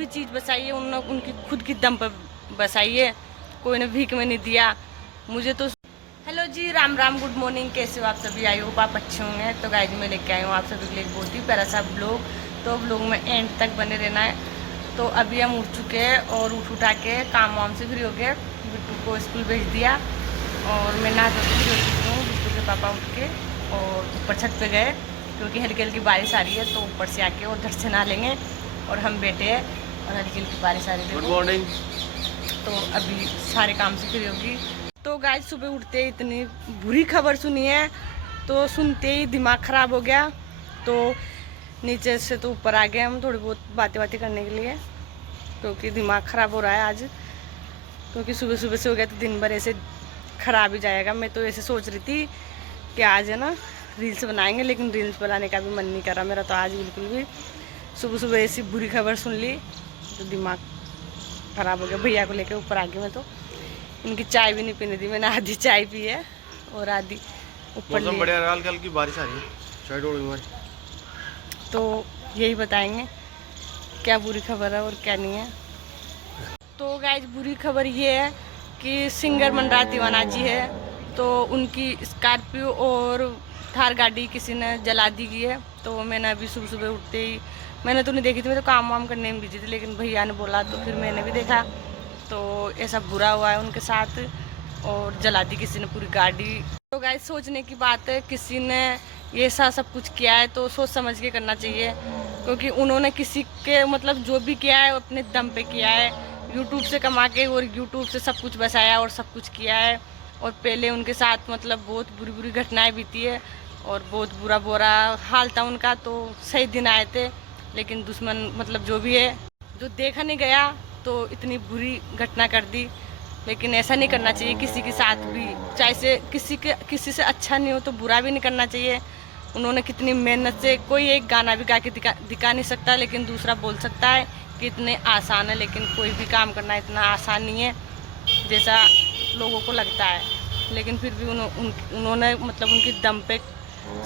भी चीज़ बसाई है उन्होंने उनकी खुद की दम पर बसाई है, कोई ने भीख में नहीं दिया मुझे तो। हेलो जी, राम राम, गुड मॉर्निंग, कैसे हो आप सभी? आई होप आप अच्छे होंगे। तो गाइज मैं लेके आई हूँ आप सभी के लिए एक बहुत ही प्यारा सा ब्लॉग, तो ब्लॉग में एंड तक बने रहना है। तो अभी हम उठ चुके हैं और उठा के काम वाम से फ्री हो गए, बिट्टू को स्कूल भेज दिया और मैं नहा धो के फ्री हो चुकी हूँ। बिट्टू के पापा उठ के और ऊपर छत पे गए क्योंकि हल्की हल्की बारिश आ रही है, तो ऊपर से आके और धड़ से नहा लेंगे। और हम बैठे हैं और हल्की हल्की बारिश आ रही है। Good morning. तो अभी सारे काम से फ्री होगी। तो गाइस सुबह उठते ही इतनी बुरी खबर सुनी है, तो सुनते ही दिमाग ख़राब हो गया। तो नीचे से तो ऊपर आ गए हम थोड़ी बहुत बातें करने के लिए, क्योंकि दिमाग ख़राब हो रहा है आज, क्योंकि सुबह सुबह से हो गया तो दिन भर ऐसे ख़राब ही जाएगा। मैं तो ऐसे सोच रही थी कि आज है ना रील्स बनाएंगे, लेकिन रील्स बनाने का भी मन नहीं कर रहा मेरा तो आज बिल्कुल भी। सुबह सुबह ऐसी बुरी खबर सुन ली तो दिमाग ख़राब हो गया। भैया को लेके ऊपर आ गई मैं, तो इनकी चाय भी नहीं पीने दी मैंने, आधी चाय पी है और आधी ऊपर। मौसम बढ़िया है, हल्की बारिश आ रही है, चाय ढोल हमारी। तो यही बताएंगे क्या बुरी खबर है और क्या नहीं है। तो गाइस बुरी खबर ये है कि सिंगर मनराज दीवाना जी है, तो उनकी स्कॉर्पियो और थार गाड़ी किसी ने जला दी गई है। तो मैंने अभी सुबह सुबह उठते ही, मैंने तो नहीं देखी थी, मैं तो काम वाम करने में बिजी थी, लेकिन भैया ने बोला तो फिर मैंने भी देखा। तो ऐसा बुरा हुआ है उनके साथ और जला दी किसी ने पूरी गाड़ी। तो गाइस सोचने की बात है, किसी ने ये सब कुछ किया है तो सोच समझ के करना चाहिए, क्योंकि उन्होंने किसी के मतलब जो भी किया है अपने दम पे किया है, यूट्यूब से कमा के और यूट्यूब से सब कुछ बसाया और सब कुछ किया है। और पहले उनके साथ मतलब बहुत बुरी बुरी घटनाएं बीती है और बहुत बुरा हाल था उनका। तो सही दिन आए थे, लेकिन दुश्मन मतलब जो भी है, जो देखा नहीं गया तो इतनी बुरी घटना कर दी। लेकिन ऐसा नहीं करना चाहिए किसी के साथ भी, चाहे से किसी से अच्छा नहीं हो तो बुरा भी नहीं करना चाहिए। उन्होंने कितनी मेहनत से, कोई एक गाना भी गा के दिखा नहीं सकता, लेकिन दूसरा बोल सकता है कि इतने आसान है। लेकिन कोई भी काम करना इतना आसान नहीं है जैसा लोगों को लगता है। लेकिन फिर भी उन्होंने मतलब उनकी दम पे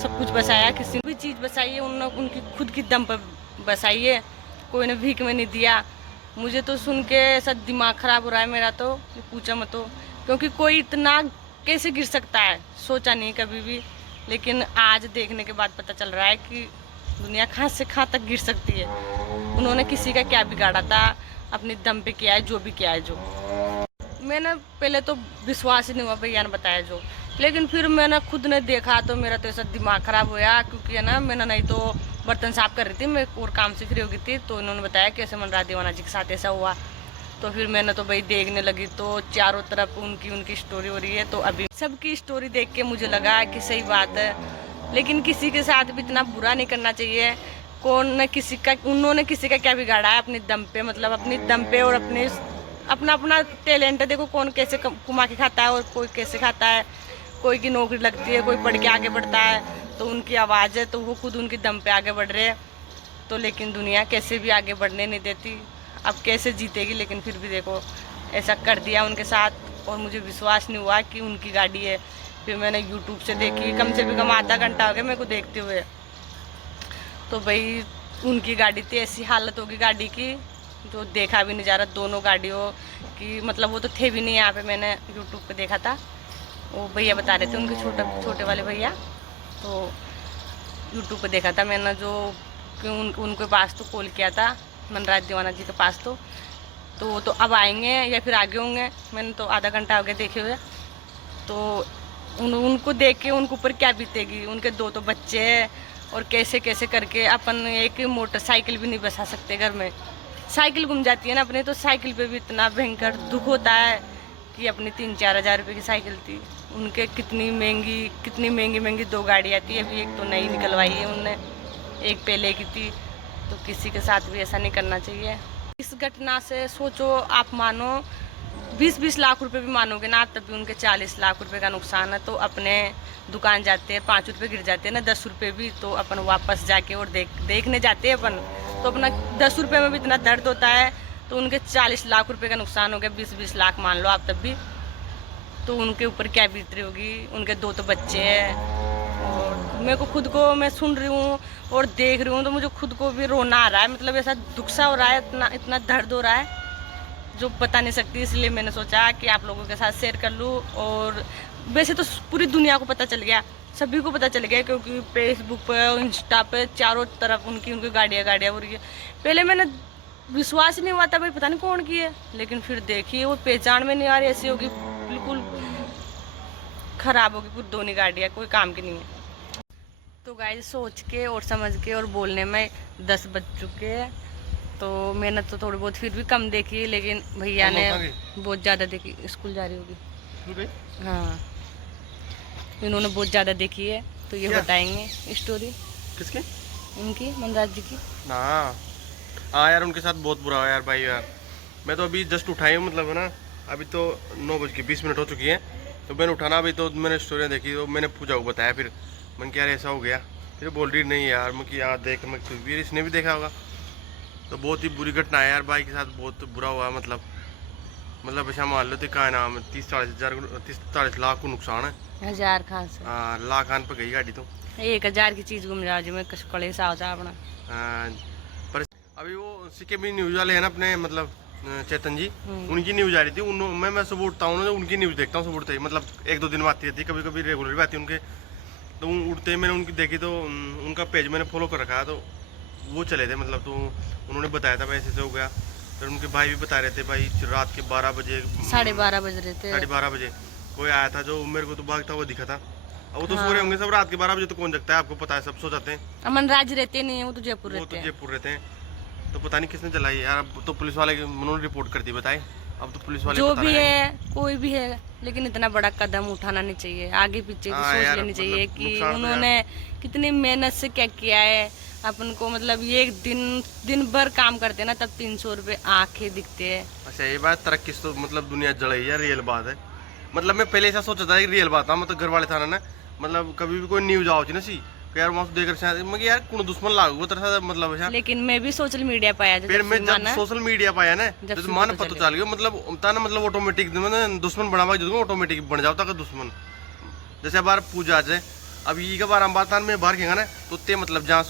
सब कुछ बसाया, किसी भी चीज़ बसाई है उन्होंने उनकी खुद की दम पर बसाई है, कोई ने भीख में नहीं दिया। मुझे तो सुन के ऐसा दिमाग ख़राब हो रहा है मेरा, तो पूछा मत। तो क्योंकि कोई इतना कैसे गिर सकता है, सोचा नहीं कभी भी। लेकिन आज देखने के बाद पता चल रहा है कि दुनिया कहाँ से कहाँ तक गिर सकती है। उन्होंने किसी का क्या बिगाड़ा था, अपने दम पे किया है जो भी किया है। जो मैंने पहले तो विश्वास ही नहीं हुआ भैया ने बताया जो, लेकिन फिर मैंने खुद ने देखा तो मेरा तो ऐसा दिमाग ख़राब होया, क्योंकि है ना मैंने नहीं तो बर्तन साफ कर रही थी मैं और काम से फ्री हो गई थी, तो इन्होंने बताया कि ऐसे मनराज दीवाना जी के साथ ऐसा हुआ। तो फिर मैंने तो भाई देखने लगी, तो चारों तरफ उनकी स्टोरी हो रही है। तो अभी सबकी स्टोरी देख के मुझे लगा कि सही बात है, लेकिन किसी के साथ भी इतना बुरा नहीं करना चाहिए। कौन न किसी का, उन्होंने किसी का क्या बिगाड़ा है अपने दम पे, मतलब अपनी दम पे और अपने अपना अपना टैलेंट है। देखो कौन कैसे कमा के खाता है और कोई कैसे खाता है, कोई की नौकरी लगती है, कोई पढ़ के आगे बढ़ता है, तो उनकी आवाज़ है तो वो खुद उनकी दम पे आगे बढ़ रहे हैं। तो लेकिन दुनिया कैसे भी आगे बढ़ने नहीं देती, अब कैसे जीतेगी। लेकिन फिर भी देखो ऐसा कर दिया उनके साथ, और मुझे विश्वास नहीं हुआ कि उनकी गाड़ी है। फिर मैंने यूट्यूब से देखी, कम से कम आधा घंटा हो गया मेरे को देखते हुए। तो भाई उनकी गाड़ी थी, ऐसी हालत होगी गाड़ी की जो देखा भी नहीं जा रहा। दोनों गाड़ियों की मतलब वो तो थे भी नहीं यहाँ पे, मैंने यूट्यूब पे देखा था, वो भैया बता रहे थे उनके छोटे वाले भैया। तो यूट्यूब पे देखा था मैंने, जो कि उनके पास तो कॉल किया था मनराज दीवाना जी के पास। तो वो तो अब आएंगे या फिर आगे होंगे, मैंने तो आधा घंटा हो गया देखे हुए। तो उनको देख के उनके ऊपर क्या बीतेगी, उनके दो तो बच्चे हैं, और कैसे कैसे करके अपन एक मोटरसाइकिल भी नहीं बसा सकते घर में। साइकिल गुम जाती है ना अपने, तो साइकिल पे भी इतना भयंकर दुख होता है कि अपनी 3-4 हज़ार रुपये की साइकिल थी, उनके कितनी महंगी दो गाड़ियाँ थी। अभी एक तो नई निकलवाई है उनने, एक पहले की थी। तो किसी के साथ भी ऐसा नहीं करना चाहिए। इस घटना से सोचो, आप मानो 20-20 लाख रुपए भी मानोगे ना, तब भी उनके 40 लाख रुपए का नुकसान है। तो अपने दुकान जाते हैं, 5 रुपये गिर जाते हैं ना, 10 रुपये भी, तो अपन वापस जाके और देखने जाते हैं अपन, तो अपना 10 रुपये में भी इतना दर्द होता है। तो उनके 40 लाख रुपए का नुकसान हो गया, 20-20 लाख मान लो आप तब भी। तो उनके ऊपर क्या बीत रही होगी, उनके दो तो बच्चे हैं और मेरे को खुद को, मैं सुन रही हूँ और देख रही हूँ तो मुझे खुद को भी रोना आ रहा है, मतलब ऐसा दुख सा हो रहा है, इतना इतना दर्द हो रहा है जो बता नहीं सकती। इसलिए मैंने सोचा कि आप लोगों के साथ शेयर कर लूँ। और वैसे तो पूरी दुनिया को पता चल गया, सभी को पता चल गया, क्योंकि फेसबुक पे इंस्टा पे चारों तरफ उनकी गाड़ियाँ हो रही है। पहले मैंने विश्वास ही नहीं हुआ था भाई पता नहीं कौन की है, लेकिन फिर देखिए वो पहचान में नहीं आ रही, ऐसी होगी बिल्कुल खराब होगी पूरी दोनों गाड़ियाँ, कोई काम की नहीं है। तो गाइस सोच के और समझ के और बोलने में 10 बज चुके हैं। तो मैंने तो थोड़ी बहुत फिर भी कम देखी, लेकिन भैया ने बहुत ज़्यादा देखी। स्कूल जा रही होगी, हाँ इन्होंने बहुत ज़्यादा देखी है। तो ये बताएंगे स्टोरी किसकी, उनकी मनराज जी की। हाँ यार उनके साथ बहुत बुरा हुआ यार भाई यार। मैं तो अभी जस्ट उठाई हूँ, मतलब है ना, अभी तो 9:20 हो चुकी है। तो मैंने उठाना, अभी तो मैंने स्टोरी देखी तो मैंने पूजा को बताया, फिर मैंने क्या ऐसा हो गया, फिर बोल रही नहीं यार मैं कि यार देख, मैं भी इसने भी देखा होगा। तो बहुत ही बुरी घटना है यार भाई के साथ, बहुत बुरा हुआ। मतलब ऐसा मान लो तो क्या नाम 30-40 लाख को नुकसान है। हजार खान से लाख खान पर गई गाड़ी तो 1000 की चीज गुम जा में कड़े सा हो जा अपना। पर अभी वो सिक्के भी न्यूज वाले हैं ना अपने, मतलब चेतन जी, उनकी न्यूज आ रही थी। मैं सुबह उठता हूँ तो उनकी न्यूज देखता हूँ सुबह उठते ही, मतलब 1-2 दिन में आती रहती है, कभी कभी रेगुलर भी आती है उनके। तो उठते ही मैंने उनकी देखी, तो उनका पेज मैंने फॉलो कर रखा है। तो वो चले थे, मतलब तो उन्होंने बताया था भाई ऐसे हो गया। फिर उनके भाई भी बता रहे थे भाई रात के 12 बजे 12:30 बज रहे थे, 12:30 बजे कोई आया था जो मेरे को तो भागता हुआ दिखा था। अब वो तो सो रहे होंगे सब, रात के 12 बजे तो कौन जगता है, आपको पता है सब सो जाते हैं। अमन राज रहते नहीं है, वो तो जयपुर रहते हैं। तो पता नहीं किसने जलाई यार, अब तो पुलिस वाले उन्होंने रिपोर्ट कर दी, बताए अब तो पुलिस वाले जो भी है कोई भी है, लेकिन इतना बड़ा कदम उठाना नहीं चाहिए, आगे पीछे की सोच लेनी चाहिए कि उन्होंने कितनी मेहनत से क्या किया है अपन को। मतलब ये एक दिन भर काम करते हैं ना, तब 300 रुपए आंखें दिखते हैं। अच्छा ये बात तरक्की तो मतलब दुनिया जलाई है, रियल बात है। मतलब मैं पहले ऐसा सोचा था, रियल बात था, मतलब घर वाले था ना, मतलब कभी भी कोई न्यूज आओ ना सी यार वहाँ देख रहे मैं यार कौन दुश्मन लागू तरह, मतलब ऐसा। लेकिन मैं भी सोशल मीडिया पाया, फिर मैं जब सोशल मीडिया पाया ना, जब मन पता चल गया, मतलब था ना, मतलब ऑटोमेटिक दुश्मन बनावा जो ऑटोमेटिक बन जाता है दुश्मन। जैसे बार पूजा है, अब ये का बार हम बात में बाहर खेगा ना, तो ते मतलब जहाँ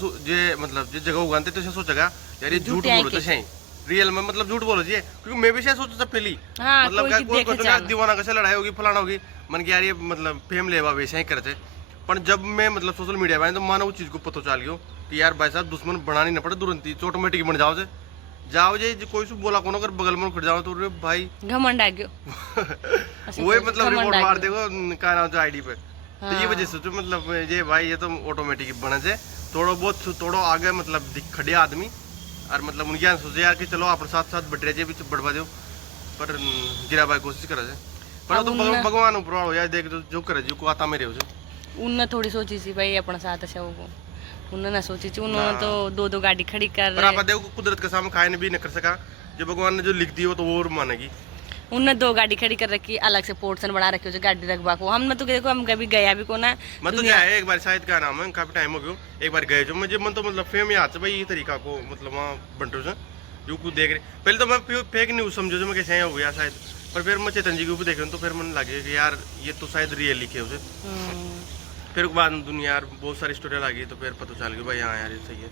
मतलब जिस जगह उगाते तो सोचेगा यार ये झूठ बोलो तो सही, रियल में मतलब झूठ बोलो जी, क्योंकि मैं भी शायद सोचा था पहली, मतलब दीवाना कैसे लड़ाई होगी फलाना होगी, मन की यार ये मतलब फेम लेवा वैसे ही करते। पर जब मैं मतलब सोशल मीडिया पे तो मानो उस चीज को पता चल गया कि यार भाई साहब दुश्मन बनानी ना पड़े, तुरंत ही ऑटोमेटिक बन जाओ जे कोई से बोला कोनो, अगर बगल में खड़ जाओ तो रे भाई घमंड आ गयो वही मतलब रिपोर्ट मार देगो का नाम आईडी पे। तो ये वजह से तो मतलब ये भाई ये तो ऑटोमेटिक बने से थोड़ा आगे मतलब खड़े आदमी और मतलब उनकी सोचे यार कि चलो अपने साथ साथ बटे रहे बढ़वा दो, पर गिरा भाई कोशिश करा जाए, पर तो भगवान ऊपर हो यार, देख जो करे जो को आता मेरे हो उन्होंने थोड़ी सोची थी भाई अपना साथ अच्छा होगा, उन्होंने सोची थी, उन्होंने तो दो गाड़ी खड़ी कर रहे। आप देखो कुदरत के सामने खाए भी नहीं कर सका, जो भगवान ने जो लिख दी वो तो वो मानेगी। उन्होंने 2 गाड़ी खड़ी कर रखी, अलग से पोर्शन बना रखी हो गाड़ी रखवा को। हम तो देखो हम कभी गया भी को ना, मैं तो गया है एक बार, शायद क्या नाम है काफी टाइम हो गया, एक बार गए जो मुझे मन तो मतलब फेम याद से भाई ये तरीका को मतलब वहाँ बंटो से जो कुछ देख रहे, पहले तो मैं फेक न्यूज समझो जो मैं कैसे हो गया शायद, पर फिर मैं चेतन जी के ऊपर देख रहा हूँ तो फिर मन लगे कि यार ये तो शायद रियल लिखे उसे। फिर बाद में दुनिया यार बहुत सारी स्टोरी लगी, तो फिर पता चल गया भाई हाँ यार ये सही है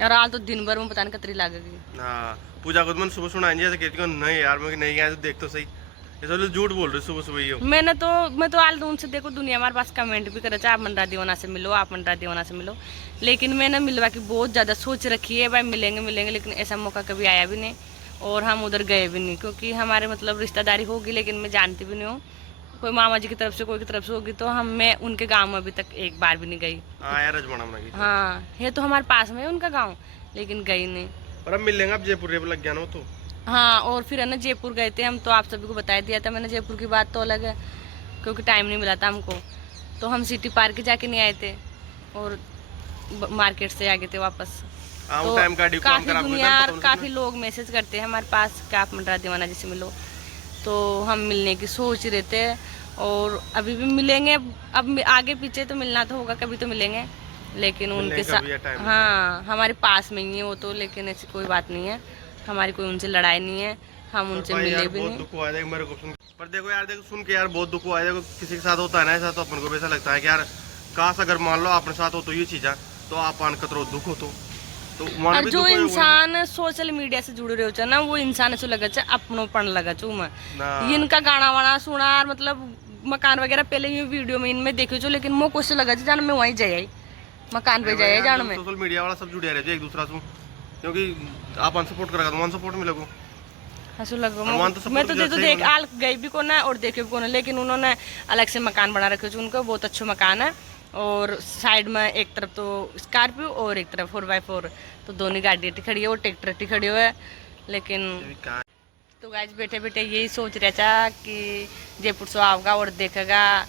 यार। आज तो दिन भर में पता नहीं कतरी लगेगी। हाँ पूजा को मैंने सुबह सुना कहती नहीं यार मैं नहीं गया तो देख तो सही, ये झूठ बोल रहे सुबह सुबह ही हो। मैं तो आल उनसे देखो दुनिया हमारे पास कमेंट भी करे आप मनरा दीवाना से मिलो, आप मनरा दीवाना से मिलो, लेकिन मैंने मिलवा की बहुत ज़्यादा सोच रखी है भाई मिलेंगे, लेकिन ऐसा मौका कभी आया भी नहीं और हम उधर गए भी नहीं, क्योंकि हमारे मतलब रिश्तेदारी होगी लेकिन मैं जानती भी नहीं हूँ, कोई मामा जी की तरफ से कोई की तरफ से होगी, तो मैं उनके गांव में अभी तक एक बार भी नहीं गई। हाँ ये तो हमारे पास में है उनका गांव, लेकिन गई नहीं। पर अब मिल लेंगे, अब जयपुर लग गया ना तो। हाँ और फिर है ना जयपुर गए थे हम, तो आप सभी को बता दिया था मैंने, जयपुर की बात तो अलग है क्योंकि टाइम नहीं मिला था हमको, तो हम सिटी पार्क जाके नहीं आए थे और मार्केट से आ गए थे वापस। तो काफ़ी दुनिया काफ़ी लोग मैसेज करते हैं हमारे पास कि आप मनरा दीवाना जी से मिलो, तो हम मिलने की सोच रहे थे और अभी भी मिलेंगे, अब आगे पीछे तो मिलना तो होगा, कभी तो मिलेंगे, लेकिन उनके साथ हाँ हमारे पास में ही है वो तो, लेकिन ऐसी कोई बात नहीं है, हमारी कोई उनसे लड़ाई नहीं है, हम उनसे मिले भी नहीं। दुख हुआ मेरे को सुन, पर देखो यार देखो सुन के यार बहुत दुख हुआ है, देखो किसी के साथ होता है ना ऐसा तो अपन को भी ऐसा लगता है कि यार काश अगर मान लो अपने साथ हो तो ये चीज है तो आप आन कतरो दुख हो तो मन और भी जो दुख होयो इंसान सोशल मीडिया से जुड़े रहे ना वो इंसान ऐसा लगे अपनोपन लगे मैं ना। इनका गाना वाना सुना मतलब मकान वगैरह पहले ये वीडियो में इनमें देखो जो लेकिन मो कुछ लगा जान मैं वहीं जाए मकान पे जाए जान में सोशल मीडिया वाला सब जुड़े रहे एक दूसरा से क्योंकि आप अनसपोर्ट करेगा तो वन सपोर्ट मिलेगा हंसू लगो तो मैं तो support देख करते आल गई भी को ना और देखे भी को ना लेकिन उन्होंने अलग से मकान बना रखे उनका बहुत अच्छा मकान है और साइड में एक तरफ तो स्कॉर्पियो और एक तरफ 4x4 तो दोनों गाड़ी खड़ी है और ट्रैक्टर खड़ी हुआ है लेकिन तो गाइस बैठे बैठे यही सोच रहा था कि जयपुर से आओगा और देखेगा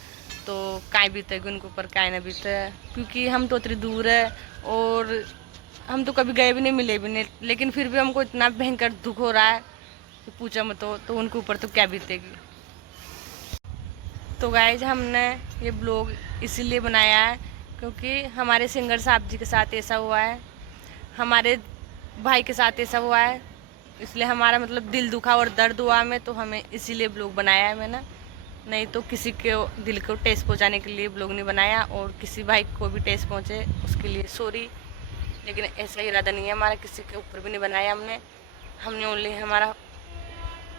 तो काय बीतेगी उनके ऊपर काय ना बीते क्योंकि हम तो इतनी दूर है और हम तो कभी गए भी नहीं मिले भी नहीं लेकिन फिर भी हमको इतना भयंकर दुख हो रहा है कि पूछा मत तो उनके ऊपर तो क्या बीतेगी। तो गाइज हमने ये ब्लॉग इसीलिए बनाया है क्योंकि हमारे सिंगर साहब जी के साथ ऐसा हुआ है हमारे भाई के साथ ऐसा हुआ है इसलिए हमारा मतलब दिल दुखा और दर्द हुआ में तो हमें इसीलिए ब्लॉग बनाया है मैंने नहीं तो किसी के दिल को ठेस पहुंचाने के लिए ब्लॉग नहीं बनाया और किसी भाई को भी ठेस पहुंचे उसके लिए सॉरी लेकिन ऐसा इरादा नहीं है हमारा किसी के ऊपर भी नहीं बनाया हमने ओनली हमारा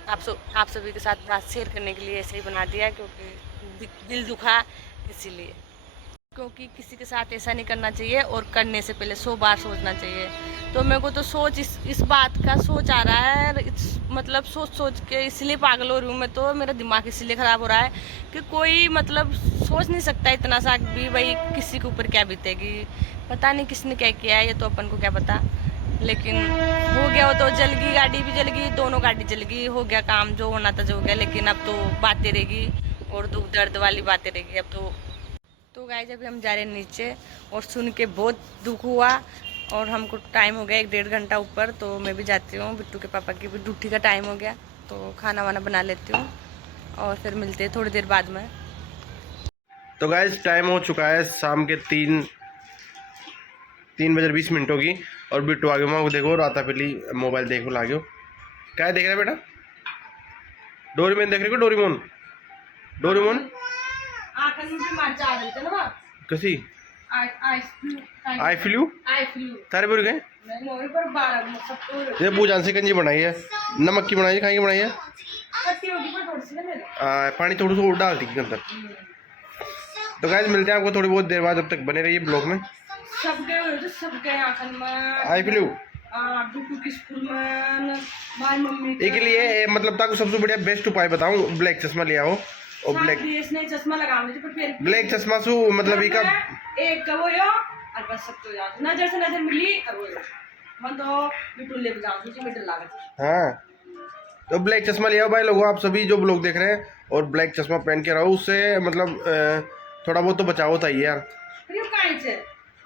आप सभी के साथ बात शेयर करने के लिए ऐसे ही बना दिया क्योंकि दिल दुखा इसीलिए क्योंकि किसी के साथ ऐसा नहीं करना चाहिए और करने से पहले 100 बार सोचना चाहिए तो मेरे को तो सोच इस बात का सोच आ रहा है मतलब सोच के इसलिए पागल हो रही हूँ मैं तो मेरा दिमाग इसलिए ख़राब हो रहा है कि कोई मतलब सोच नहीं सकता इतना सा भी भाई किसी के ऊपर क्या बीतेगी पता नहीं किसने क्या किया है ये तो अपन को क्या पता लेकिन हो गया वो तो जल गई गाड़ी भी जल गई दोनों गाड़ी जल गई हो गया काम जो होना था जो हो गया लेकिन अब तो बातें रहेगी और दुख दर्द वाली बातें रहेगी अब तो गाइस अभी हम जा रहे हैं नीचे और सुन के बहुत दुख हुआ और हमको टाइम हो गया 1-1.5 घंटा ऊपर तो मैं भी जाती हूँ बिट्टू के पापा की भी ड्यूटी का टाइम हो गया तो खाना वाना बना लेती हूँ और फिर मिलते हैं थोड़ी देर बाद में। तो गाइस टाइम हो चुका है शाम के 3:20 की और बिट्टू आगे माँ देखो राता पहली मोबाइल देखो लागो क्या देख रहा है बेटा डोरीमोन देख रहे को डोरीमोन कसी आई फ्लू तारे बोल गए ये पूजान से कंजी बनाई है नमक की बनाई है खाई की बनाई है पानी थोड़ा सा और डाल दी अंदर। तो गाइस मिलते हैं आपको थोड़ी बहुत देर बाद जब तक बने रहिए ब्लॉग में। आई फ्लू एक लिए मतलब ताको सबसे बढ़िया बेस्ट उपाय बताऊं ब्लैक चश्मा ले आओ और चश्मा लगा ब्लैक चश्मा सु मतलब एक वो यो और बस सब तो याद नजर से नजर मिली और वो मन तो बिल्कुल ले जाऊं मुझे मीटर लागत। हाँ तो ब्लैक चश्मा ले आओ भाई लोगों आप सभी जो ब्लॉग देख रहे हैं और ब्लैक चश्मा पहन के रहो उससे मतलब थोड़ा बहुत तो बचाव होता ही यार। ये काहे से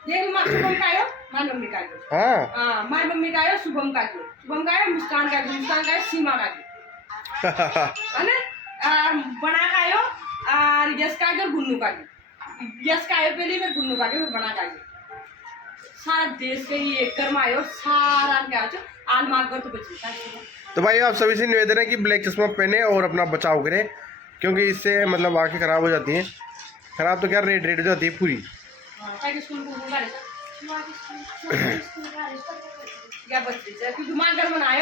देख मां शुभम कायो मां मम्मी कायो हां मां मम्मी कायो शुभम कायो मुस्कान कायो सीमा कायो है ना बना कायो और यस कायो गुन्नू कायो यस कायो पहले मैं गुन्नू कायो मैं बना कायो सारा देश के ये करमायो सारा क्या छ आल मार कर तो बची। तो भाई आप सभी से निवेदन है कि ब्लैक चश्मा पहने और अपना बचाव करें क्योंकि इससे मतलब आंखें खराब हो जाती हैं खराब तो क्या रेड हो जाती है पूरी।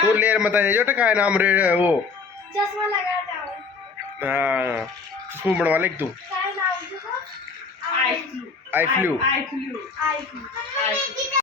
तो लेर मत आइए जो टका है नाम रे वो चश्मा लगा जाओ हाँ चश्मा बनवा ले तू क्या नाम है आई फ्लू